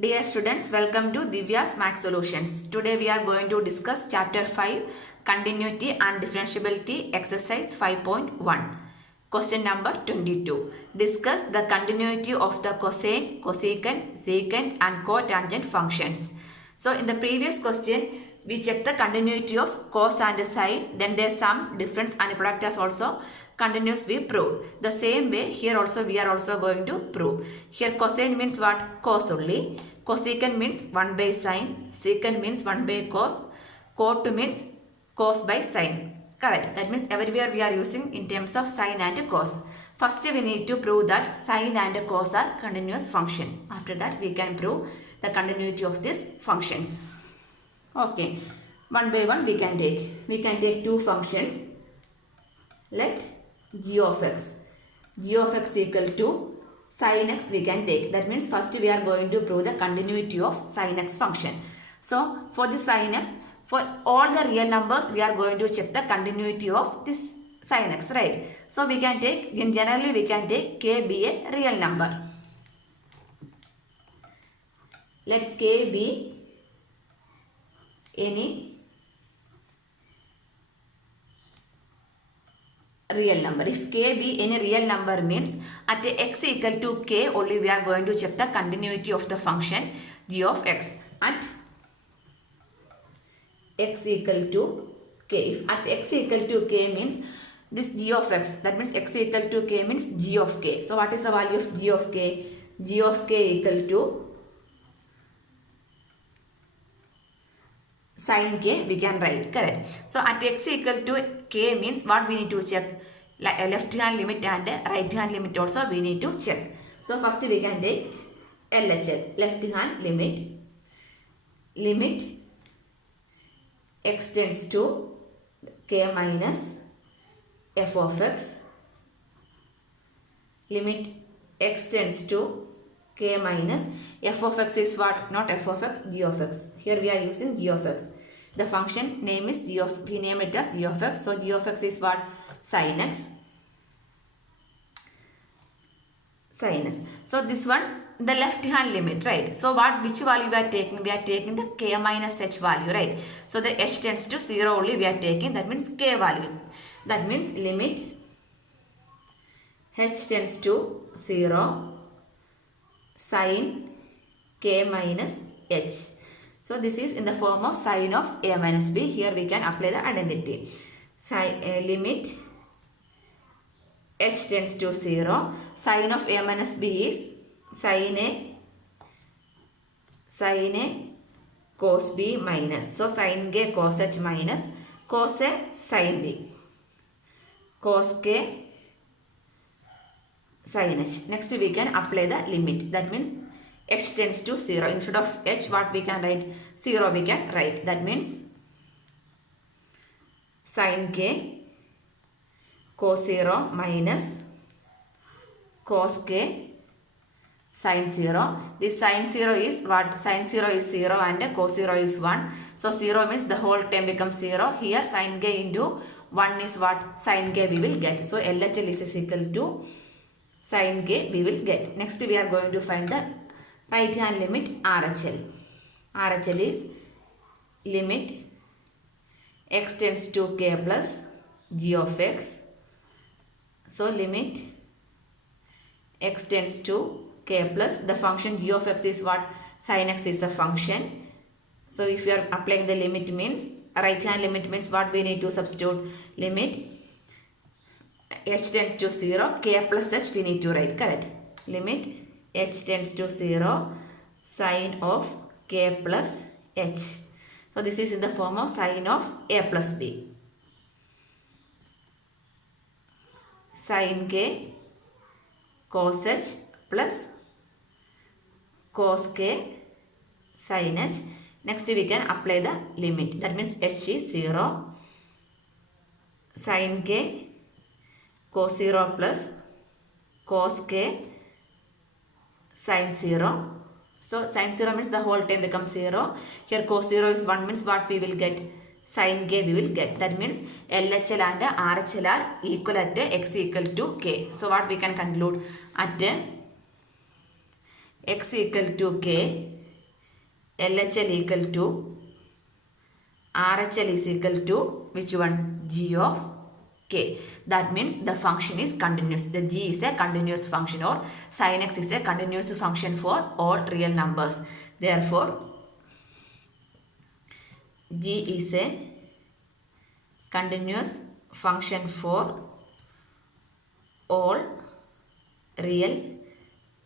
Dear students, welcome to Divya's Math Solutions. Today we are going to discuss Chapter 5, Continuity and Differentiability Exercise 5.1. Question number 22. Discuss the continuity of the cosine, cosecant, secant and cotangent functions. So in the previous question, we checked the continuity of cos and sine, then their sum, difference and product as also continuous we proved. The same way here also we are also going to prove. Here cosine means what? Cos only. Cosecant means 1 by sine. Secant means 1 by cos. Cot means cos by sine. Correct. That means everywhere we are using in terms of sine and cos. First we need to prove that sine and cos are continuous function. After that we can prove the continuity of these functions. Okay. One by one we can take. We can take two functions. Let g of x equal to sin x we can take. That means first we are going to prove the continuity of sin x function. So for the sin x, for all the real numbers we are going to check the continuity of this sin x, right? So we can take, in generally we can take k be a real number. Let k be any real number. If k be any real number means at x equal to k only we are going to check the continuity of the function g of x. At x equal to k. If at x equal to k means this g of x, that means x equal to k means g of k. So what is the value of g of k? G of k equal to sin k we can write. Correct. So at x equal to k means what we need to check? Left hand limit and right hand limit also we need to check. So first we can take LHL, left hand limit. Limit x tends to k minus f of x. Limit x tends to k minus f of x is what? Not f of x, g of x. Here we are using g of x. The function name is g of, we name it as g of x. So g of x is what? Sin x. Sin x. So this one, the left hand limit, right? So what, which value we are taking? We are taking the k minus h value, right? So the h tends to 0 only we are taking. That means k value. That means limit h tends to 0 sin k minus h. So this is in the form of sin of a minus b. Here we can apply the identity. Limit h tends to 0. Sin of a minus b is sin a cos b minus. So sin k cos h minus cos a sin b. Cos k sin h. Next we can apply the limit. That means h tends to 0. Instead of h, what we can write? 0 we can write. That means sin k cos 0 minus cos k sin 0. This sin 0 is what? Sin 0 is 0 and cos 0 is 1. So 0 means the whole term becomes 0. Here sin k into 1 is what? Sin k we will get. So LHL is equal to sin k we will get. Next we are going to find the right hand limit RHL. RHL is limit x tends to k plus g of x. So limit x tends to k plus the function g of x is what? Sin x is the function. So if you are applying the limit means right hand limit means what we need to substitute? Limit h tends to 0, k plus h we need to write. Correct. Limit h tends to 0 sin of k plus h. So this is in the form of sin of a plus b. Sin k cos h plus cos k sin h. Next we can apply the limit. That means h is 0. Sin k cos 0 plus cos k sin 0. So sin 0 means the whole term becomes 0. Here cos 0 is 1 means what we will get? Sin k we will get. That means LHL and RHL are equal at x equal to k. So what we can conclude? At x equal to k, LHL equal to RHL is equal to which one? G of k. That means the function is continuous. The g is a continuous function, or sin x is a continuous function for all real numbers. Therefore, g is a continuous function for all real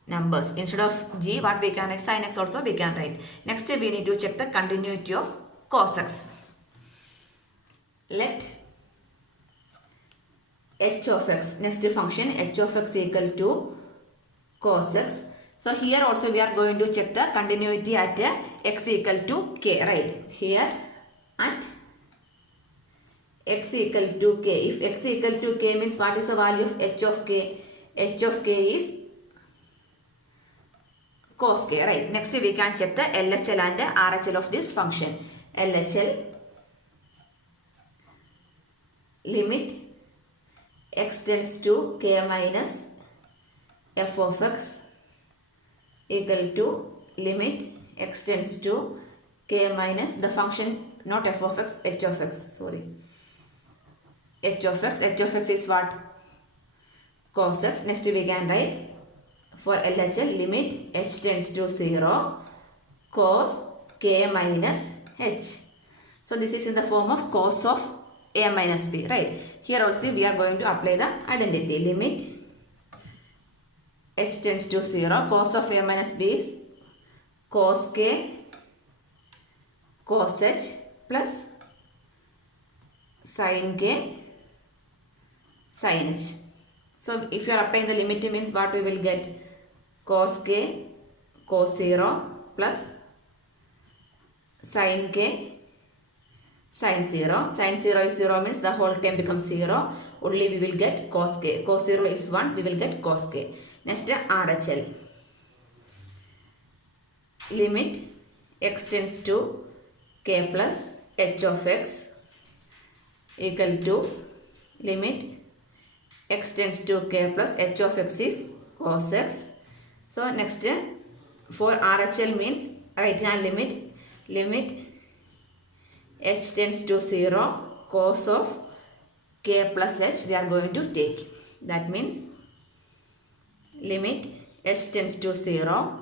numbers. Instead of g, what we can write? Sin x also we can write. Next, we need to check the continuity of cos x. Let h of x, next function h of x equal to cos x. So here also we are going to check the continuity at x equal to k, right? Here at x equal to k. If x equal to k means what is the value of h of k? H of k is cos k, right? Next we can check the LHL and RHL of this function. LHL, limit x tends to k minus f of x equal to limit x tends to k minus the function, not f of x, h of x, sorry. H of x is what? Cos x. Next we can write for LHL, limit h tends to 0 cos k minus h. So this is in the form of cos of a minus b, right? Here also we are going to apply the identity. Limit h tends to 0, cos of a minus b is cos k cos h plus sin k sin h. So if you are applying the limit, means what we will get? Cos k cos 0 plus sin k sin 0. Sin 0 is 0 means the whole term becomes 0. Only we will get cos k. Cos 0 is 1. We will get cos k. Next RHL. Limit x tends to k plus h of x equal to limit x tends to k plus h of x is cos x. So next for RHL means right hand limit h tends to 0 cos of k plus h we are going to take. That means limit h tends to 0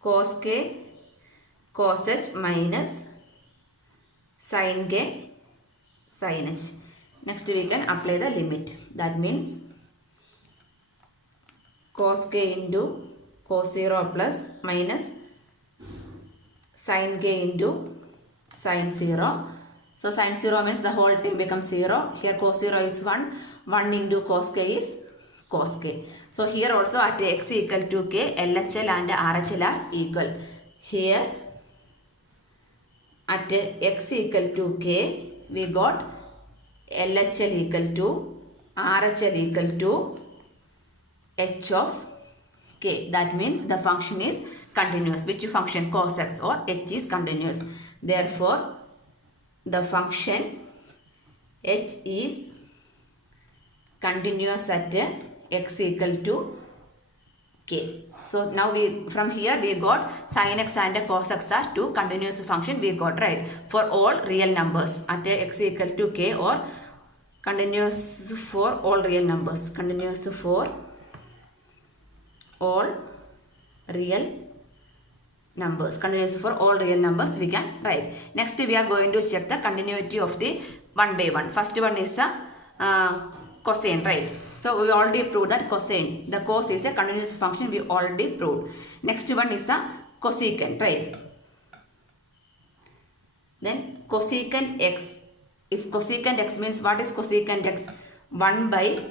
cos k cos h minus sin k sin h. Next we can apply the limit. That means cos k into cos 0 plus minus sin k into sin 0. So sin 0 means the whole term becomes 0. Here cos 0 is 1. 1 into cos k is cos k. So here also at x equal to k, LHL and RHL are equal. Here at x equal to k, we got LHL equal to RHL equal to h of k. That means the function is continuous. Which function? Cos x or h is continuous. Therefore, the function h is continuous at x equal to k. So now from here we got sin x and cos x are two continuous function we got, right? For all real numbers at x equal to k, or continuous for all real numbers. Continuous for all real numbers. Continuous for all real numbers we can write. Next we are going to check the continuity of the one by one. First one is the cosine, right? So we already proved that cosine, the cos is a continuous function, we already proved. Next one is the cosecant, right? Then cosecant x. If cosecant x means, what is cosecant x? 1 by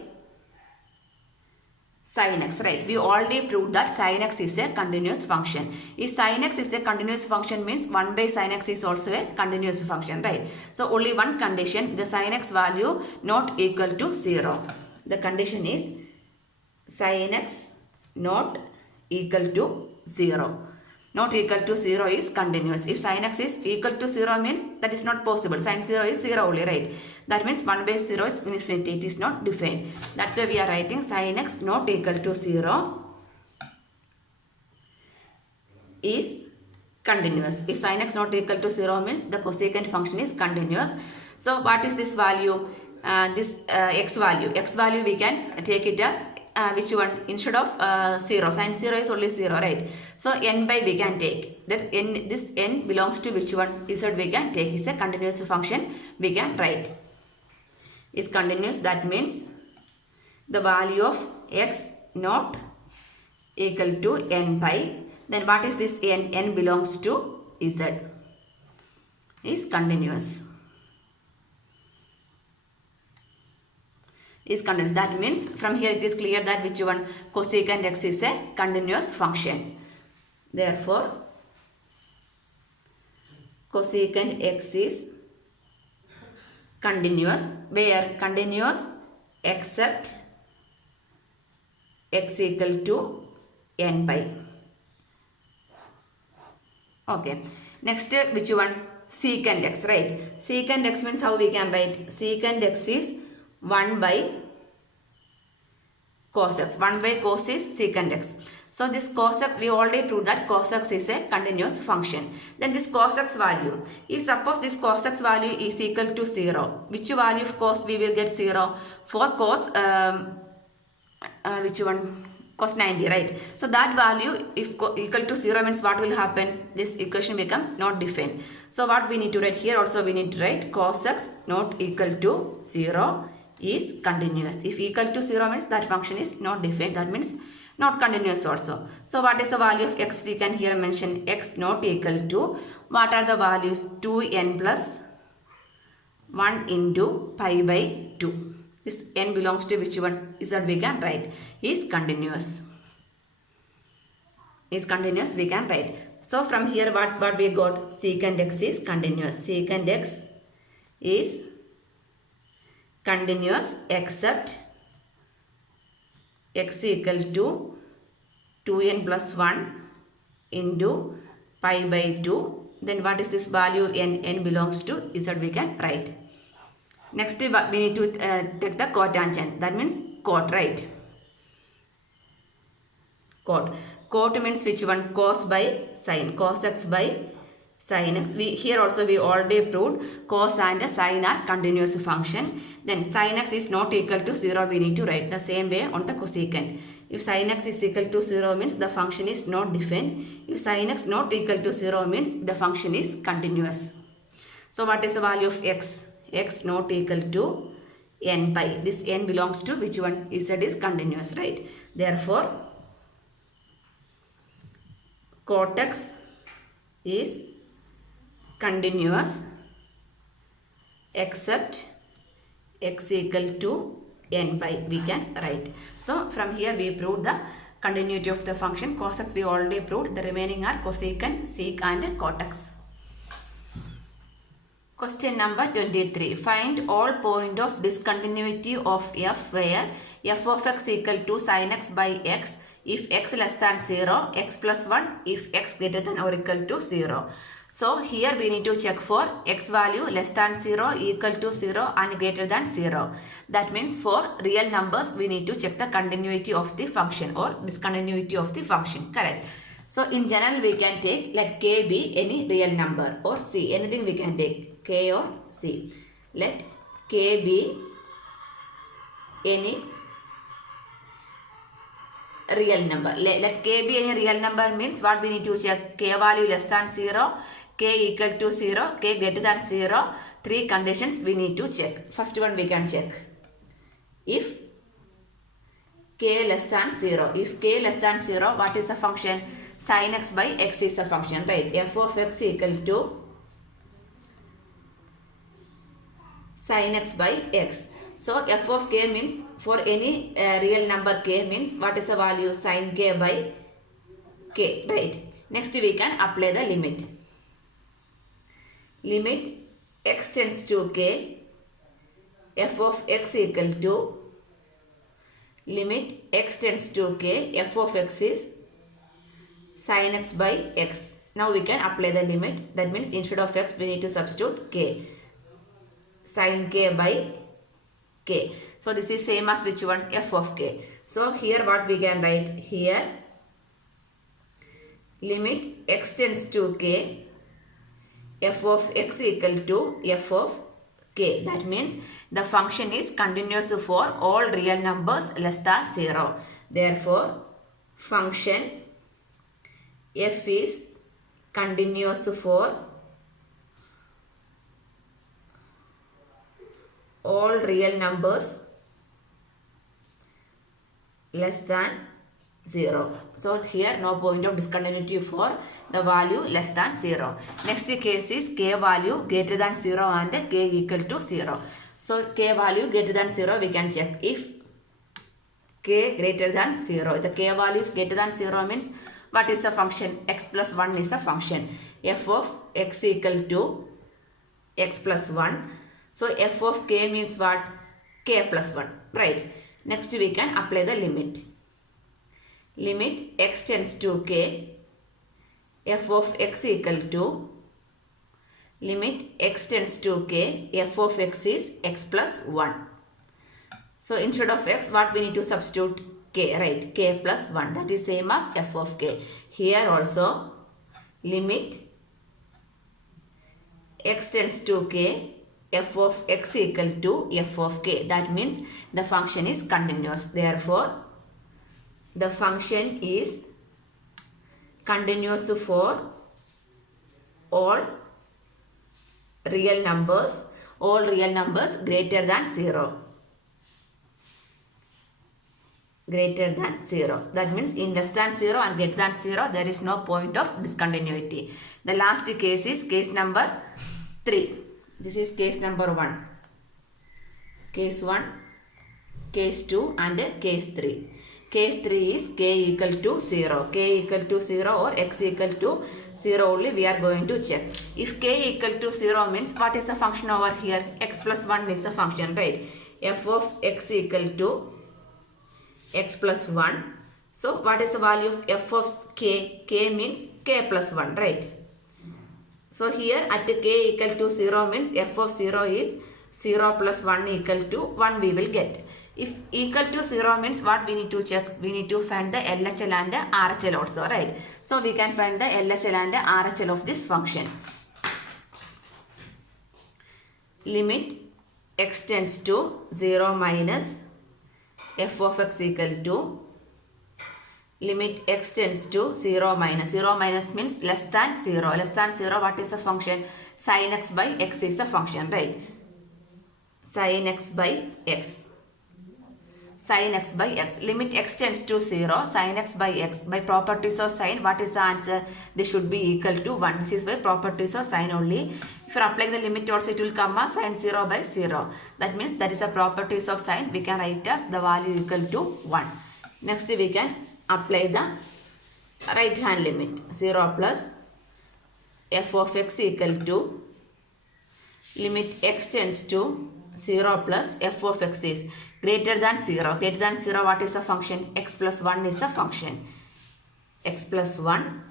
sin x, right? We already proved that sin x is a continuous function. If sin x is a continuous function means 1 by sin x is also a continuous function, right? So only one condition, the sin x value not equal to 0. The condition is sin x not equal to 0. Not equal to 0 is continuous. If sin x is equal to 0 means that is not possible. Sin 0 is 0 only, right? That means 1 by 0 is infinity. It is not defined. That's why we are writing sin x not equal to 0. is continuous. If sin x not equal to 0 means the cosecant function is continuous. So what is this value? This x value. X value we can take it as which one? Instead of 0. Sin 0 is only 0, right? So n by we can take. That n, this n belongs to which one? Z we can take. Is a continuous function we can write. Is continuous, that means the value of x not equal to n pi. Then what is this n? N belongs to z. Is continuous. Is continuous. That means from here it is clear that which one? Cosecant x is a continuous function. Therefore, cosecant x is continuous, where continuous except x equal to n pi. Okay. Next, which one? Secant x, right? Secant x means how we can write? Secant x is 1 by cos x. 1 by cos is secant x. So this cos x, we already proved that cos x is a continuous function. Then this cos x value, if suppose this cos x value is equal to 0, which value of cos we will get 0? For cos, which one? Cos 90, right? So that value if equal to 0 means what will happen? This equation become not defined. So what we need to write here also, we need to write cos x not equal to 0 is continuous. If equal to 0 means that function is not defined, that means not continuous also. So what is the value of x? We can here mention x not equal to, what are the values? 2n plus 1 into pi by 2. This n belongs to which one? Is that we can write is continuous. Is continuous we can write. So from here what we got? Secant x is continuous. Secant x is continuous except x equal to 2n plus 1 into pi by 2. Then what is this value? N belongs to z we can write. Next we need to take the cotangent. That means cot, right? Cot. Cot means which one? Cos by sin. Cos x by sin x. Here also we already proved cos and sin are continuous function. Then sin x is not equal to 0. We need to write the same way on the cosecant. If sin x is equal to 0 means the function is not defined. If sin x not equal to 0 means the function is continuous. So what is the value of x? X not equal to n pi. This n belongs to which one? Z is continuous, right? Therefore, cot x is continuous except x equal to n pi we can write. So from here we proved the continuity of the function. Cos x we already proved. The remaining are cosecant, sec and cot x. Question number 23. Find all point of discontinuity of f where f of x equal to sin x by x if x less than 0, x plus 1 if x greater than or equal to 0. So here we need to check for x value less than 0, equal to 0 and greater than 0. That means for real numbers we need to check the continuity of the function or discontinuity of the function. Correct. So in general we can take, let k be any real number or c, anything we can take, k or c. Let k be any real number. Let k be any real number means what we need to check? K value less than 0, k equal to 0, k greater than 0. 3 conditions we need to check. First one we can check. If k less than 0. If k less than 0, what is the function? Sin x by x is the function, right? F of x equal to sin x by x. So f of k means for any real number k means what is the value? Sin k by k, right? Next we can apply the limit. Limit x tends to k, f of x equal to limit x tends to k, f of x is sin x by x. Now we can apply the limit. That means instead of x we need to substitute k. Sin k by k. So this is same as which one? F of k. So here what we can write? Here limit x tends to k, f of x equal to f of k. That means the function is continuous for all real numbers less than 0. Therefore, function f is continuous for all real numbers less than 0. So here no point of discontinuity for the value less than 0. Next case is k value greater than 0 and k equal to 0. So k value greater than 0 we can check. If k greater than 0, the k value is greater than 0 means what is the function? X plus 1 is a function. F of x equal to x plus 1. So f of k means what? K plus 1, right? Next we can apply the limit. Limit x tends to k, f of x equal to, limit x tends to k, f of x is x plus 1. So instead of x, what we need to substitute? K, right? K plus 1. That is same as f of k. Here also, limit x tends to k, f of x equal to f of k. That means the function is continuous. Therefore, the function is continuous for all real numbers greater than 0. Greater than 0. That means in less than 0 and greater than 0 there is no point of discontinuity. The last case is case number 3. This is case number 1. Case 1, case 2 and case 3. Case 3 is k equal to 0. K equal to 0 or x equal to 0 only we are going to check. If k equal to 0 means what is the function over here? X plus 1 is the function, right? F of x equal to x plus 1. So what is the value of f of k? K means k plus 1, right? So here at k equal to 0 means f of 0 is 0 plus 1 equal to 1 we will get. If equal to 0 means what we need to check? We need to find the LHL and RHL also, right? So we can find the LHL and RHL of this function. Limit x tends to 0 minus f of x equal to, limit x tends to 0 minus. 0 minus means less than 0. Less than 0, what is the function? Sin x by x is the function, right? Sin x by x. Sin x by x. Limit x tends to 0. Sin x by x. By properties of sin, what is the answer? This should be equal to 1. This is by properties of sin only. If you are applying the limit also, it will come as sin 0 by 0. That means that is the properties of sin. We can write as the value equal to 1. Next we can apply the right hand limit. 0 plus f of x equal to, limit x tends to 0 plus f of x is greater than 0. Greater than 0, what is the function? X plus 1 is the function. X plus 1.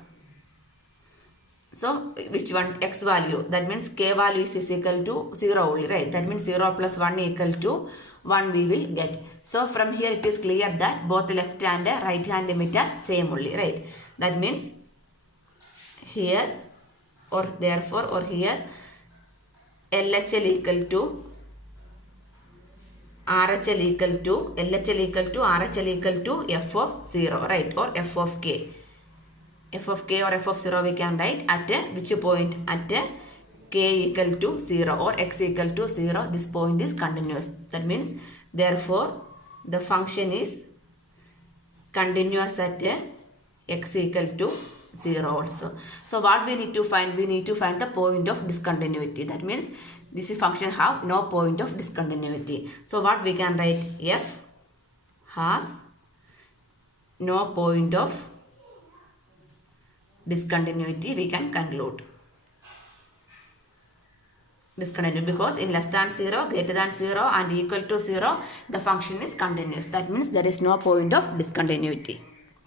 So, which one? X value. That means k value is equal to 0 only, right? That means 0 plus 1 equal to 1 we will get. So, from here it is clear that both left and right hand limit are same only, right? That means here or therefore or here LHL equal to RHL equal to, LHL equal to RHL equal to f of 0, right? Or f of k. F of k or f of 0 we can write at which point? At k equal to 0 or x equal to 0. This point is continuous. That means therefore the function is continuous at x equal to 0 also. So what we need to find? We need to find the point of discontinuity. That means this function have no point of discontinuity. So what we can write? F has no point of discontinuity we can conclude. Discontinuity because in less than 0, greater than 0 and equal to 0 the function is continuous. That means there is no point of discontinuity.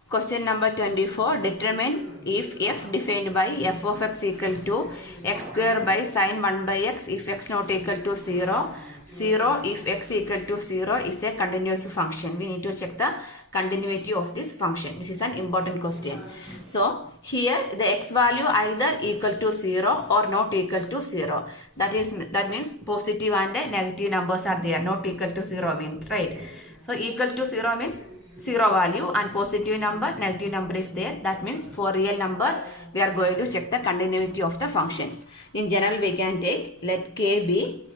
Question number 24. Determine if f defined by f of x equal to x square by sin 1 by x if x not equal to 0 0 if x equal to 0 is a continuous function. We need to check the continuity of this function. This is an important question. So here the x value either equal to 0 or not equal to 0. That means positive and negative numbers are there. Not equal to 0 means, right? So equal to 0 means 0 value and positive number, negative number is there. That means for real number we are going to check the continuity of the function. In general we can take let k be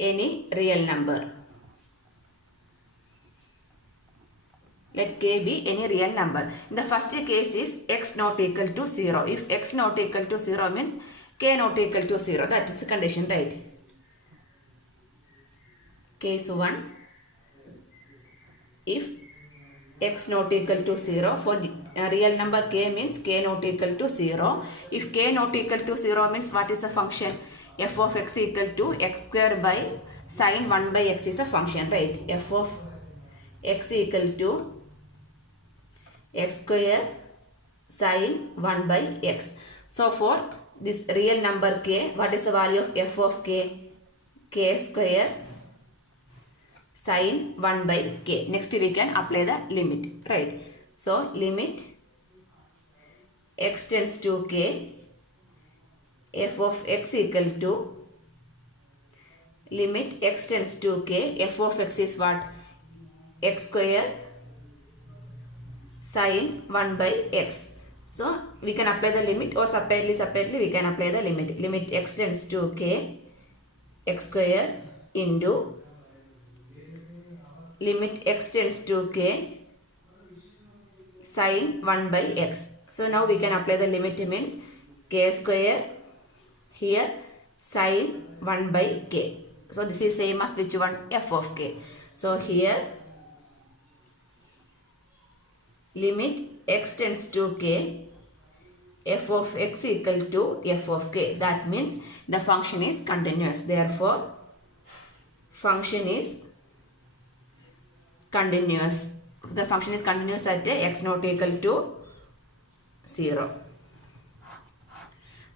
any real number. Let k be any real number. In the first case is x not equal to 0. If x not equal to 0 means k not equal to 0. That is the condition, right? Case 1. If x not equal to 0, for real number k means k not equal to 0. If k not equal to 0 means what is the function? F of x equal to x square by sin 1 by x is a function, right? F of x equal to x square sin 1 by x. So for this real number k, what is the value of f of k? K square sin 1 by k. Next we can apply the limit, right? So limit x tends to k, f of x equal to limit x tends to k, f of x is what? X square sin 1 by x. So we can apply the limit, or separately we can apply the limit. Limit x tends to k, x square into limit x tends to k sin 1 by x. So now we can apply the limit, means k square here sin 1 by k. So this is same as which one? F of k. So here limit x tends to k, f of x equal to f of k. That means the function is continuous. Therefore function is continuous. The function is continuous at x not equal to 0.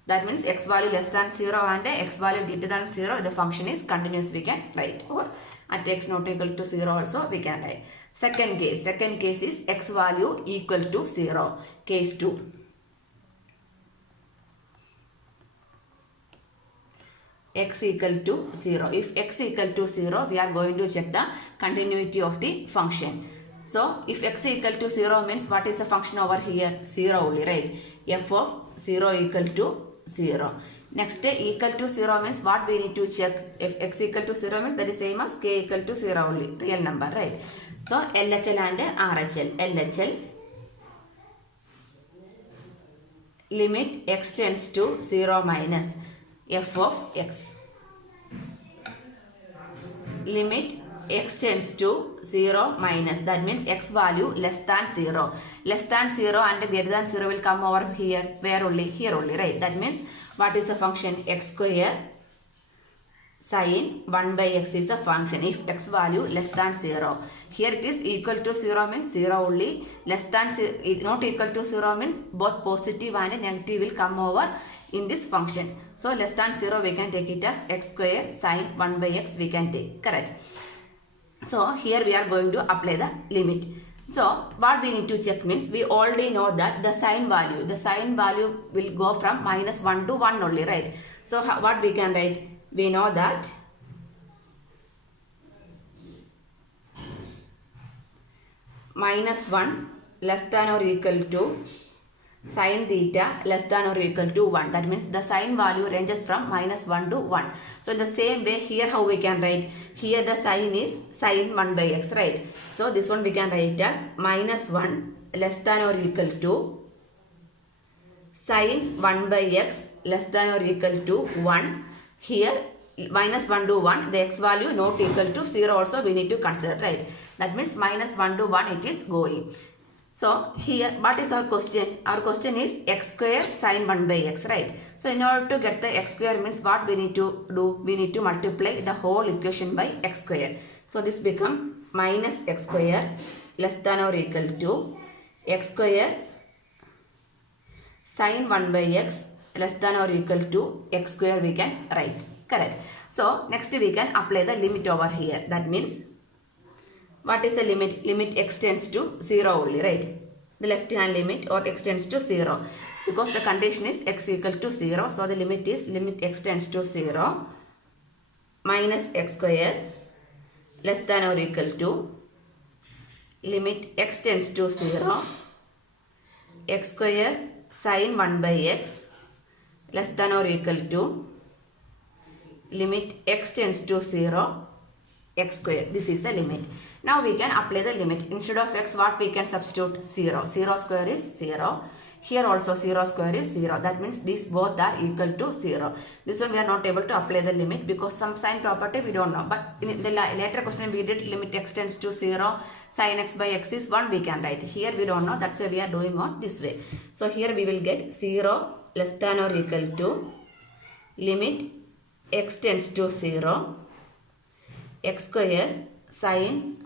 That means x value less than 0 and x value greater than 0, the function is continuous, we can write. Or at x not equal to 0 also we can write. Second case is x value equal to 0. Case 2. X equal to 0. If x equal to 0, we are going to check the continuity of the function. So if x equal to 0 means what is the function over here? 0 only, right? F of 0 equal to 0. Next, equal to 0 means what we need to check? If x equal to 0 means that is same as k equal to 0 only, real number, right? So LHL and RHL. LHL, limit x tends to 0 minus f of x. Limit x tends to 0 minus, that means x value less than 0. Less than 0 and greater than 0 will come over here. Where only? Here only, right? That means what is the function? X square sin 1 by x is the function if x value less than 0. Here it is equal to 0 means 0 only. Less than 0, not equal to 0 means both positive and negative will come over in this function. So less than 0 we can take it as x square sin 1 by x we can take, correct? So here we are going to apply the limit. So what we need to check means we already know that the sign value will go from minus 1 to 1 only, right? So what we can write? We know that minus 1 less than or equal to sin theta less than or equal to 1. That means the sign value ranges from minus 1 to 1. So in the same way here how we can write? Here the sign is sin 1 by x, right? So this one we can write as minus 1 less than or equal to sin 1 by x less than or equal to 1. Here minus 1 to 1, the x value not equal to 0 also we need to consider, right? That means minus 1 to 1 it is going. So here what is our question? Our question is x square sin 1 by x, right? So in order to get the x square means what we need to do? We need to multiply the whole equation by x square. So this become minus x square less than or equal to x square sin 1 by x less than or equal to x square we can write, Correct. So next we can apply the limit over here. That means what is the limit? Limit extends to 0 only, right? The left hand limit or extends to 0 because the condition is x equal to 0. So the limit is limit extends to 0 minus x square less than or equal to limit x tends to 0 x square sin 1 by x less than or equal to limit x tends to 0 x square. This is the limit. Now we can apply the limit. Instead of x, what we can substitute? 0. 0 square is 0. Here also 0 square is 0. That means these both are equal to 0. This one we are not able to apply the limit because some sign property we don't know. But in the later question we did limit x tends to 0. Sin x by x is 1 we can write. Here we don't know. That's why we are doing on this way. So here we will get 0 less than or equal to limit x tends to 0 x square sin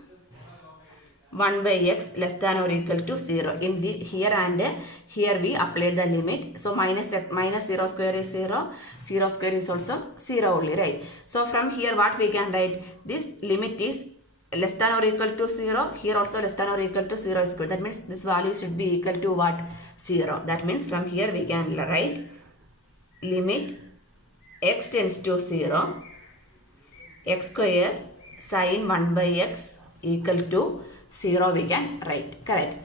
1 by x less than or equal to 0. In the here and here we applied the limit. So minus 0 square is 0. 0 square is also 0 only, right? So from here what we can write? This limit is less than or equal to 0. Here also less than or equal to 0 is good. That means this value should be equal to what? 0. That means from here we can write limit x tends to 0 x square sin 1 by x equal to 0 we can write. Correct.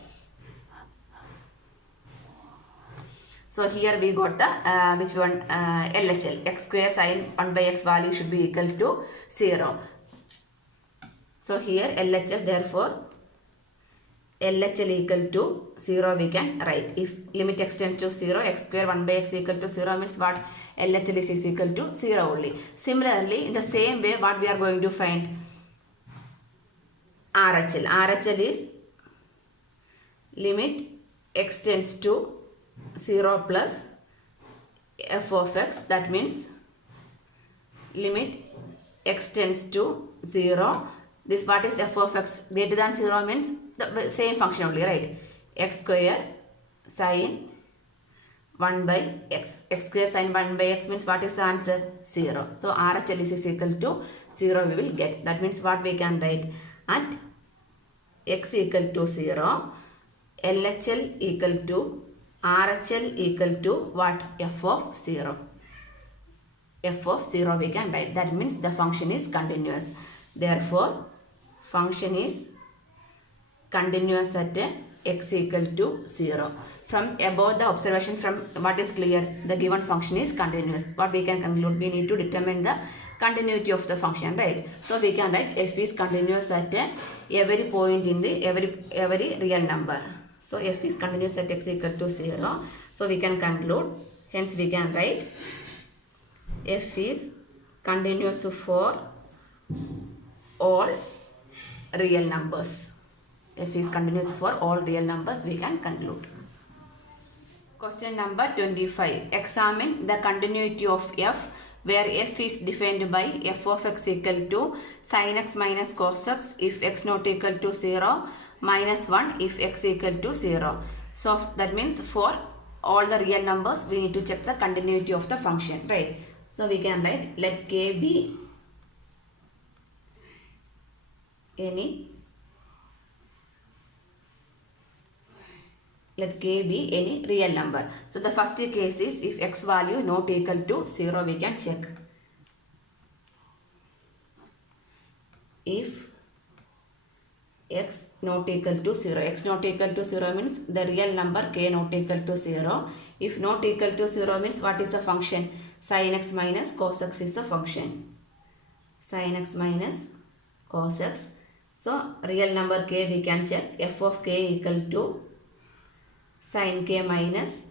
So here we got the which one? LHL. X square sin 1 by x value should be equal to 0. So here LHL, therefore LHL equal to 0 we can write. If limit x tends to 0, x square 1 by x equal to 0 means what? LHL is equal to 0 only. Similarly, in the same way what we are going to find? RHL. RHL is limit x tends to 0 plus f of x. That means limit x tends to 0. This what is f of x greater than 0 means the same function only, right? X square sin 1 by x. X square sin 1 by x means what is the answer? 0. So RHL is equal to 0 we will get. That means what we can write? At x equal to 0, LHL equal to RHL equal to what? F of 0. F of 0 we can write. That means the function is continuous. Therefore, function is continuous at x equal to 0. From above the observation, from what is clear, the given function is continuous. What we can conclude? We need to determine the continuity of the function, right? So we can write f is continuous at every point in the every real number. So f is continuous at x equal to 0. So we can conclude. Hence we can write f is continuous for all real numbers. F is continuous for all real numbers, we can conclude. Question number 25. Examine the continuity of f where f is defined by f of x equal to sin x minus cos x if x not equal to 0 minus 1 if x equal to 0. So that means for all the real numbers we need to check the continuity of the function, right? So we can write let k be any real number. So the first case is if x value not equal to 0 we can check. If x not equal to 0, x not equal to 0 means the real number k not equal to 0. If not equal to 0 means what is the function? Sin x minus cos x is the function. Sin x minus cos x. So real number k we can check. F of k equal to sin k minus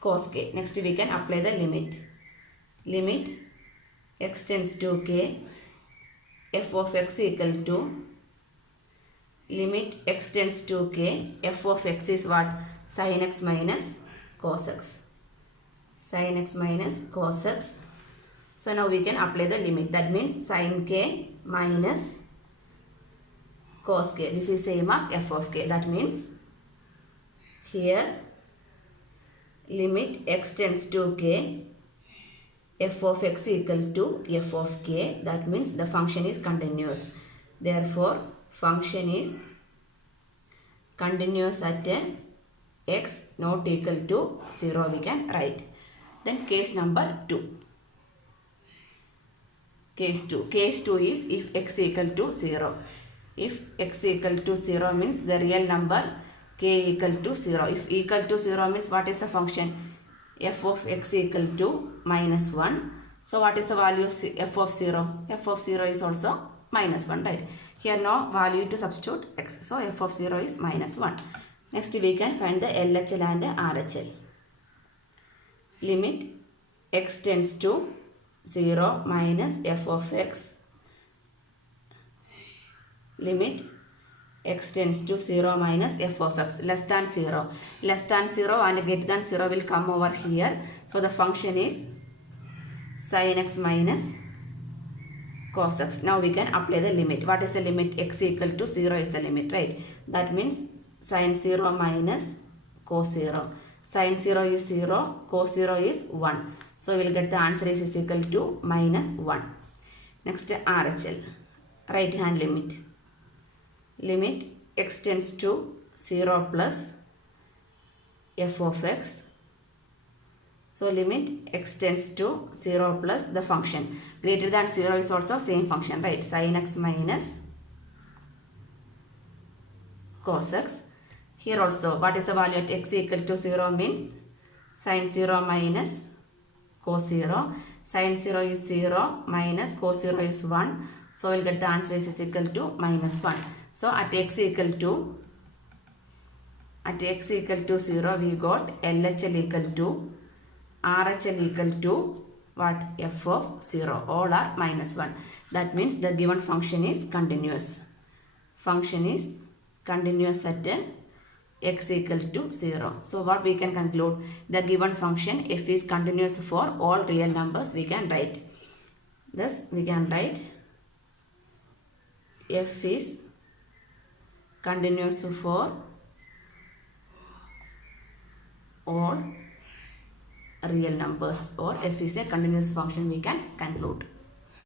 cos k. Next we can apply the limit. Limit x tends to k. F of x equal to limit x tends to k. F of x is what? Sin x minus cos x. Sin x minus cos x. So now we can apply the limit. That means sin k minus cos k. This is same as f of k. That means here limit x tends to k. f of x equal to f of k, that means the function is continuous. Therefore, function is continuous at x not equal to 0 we can write. Then case number 2. Case 2. Case 2 is if x equal to 0. If x equal to 0 means the real number k equal to 0. If equal to 0 means what is the function? F of x equal to minus 1. So what is the value of f of 0? F of 0 is also minus 1, right? Here no value to substitute x. So f of 0 is minus 1. Next we can find the LHL and RHL. Limit x tends to 0 minus f of x. Limit x tends to 0 minus f of x less than 0. Less than 0 and greater than 0 will come over here. So the function is sin x minus cos x. Now we can apply the limit. What is the limit? X equal to 0 is the limit, right? That means sin 0 minus cos 0. Sin 0 is 0, cos 0 is 1. So we will get the answer is equal to minus 1. Next RHL, right hand limit. Limit x tends to 0 plus f of x. So limit x tends to 0 plus the function. Greater than 0 is also same function, right? Sin x minus cos x. Here also what is the value at x equal to 0 means sin 0 minus cos 0. Sin 0 is 0 minus cos 0 is 1. So we'll get the answer is equal to minus 1. So at x equal to 0 we got LHL equal to RHL equal to what? F of 0. All are minus 1. That means the given function is continuous. Function is continuous at x equal to 0. So what we can conclude? The given function f is continuous for all real numbers we can write. Thus we can write f is continuous for all real numbers, or f is a continuous function we can conclude.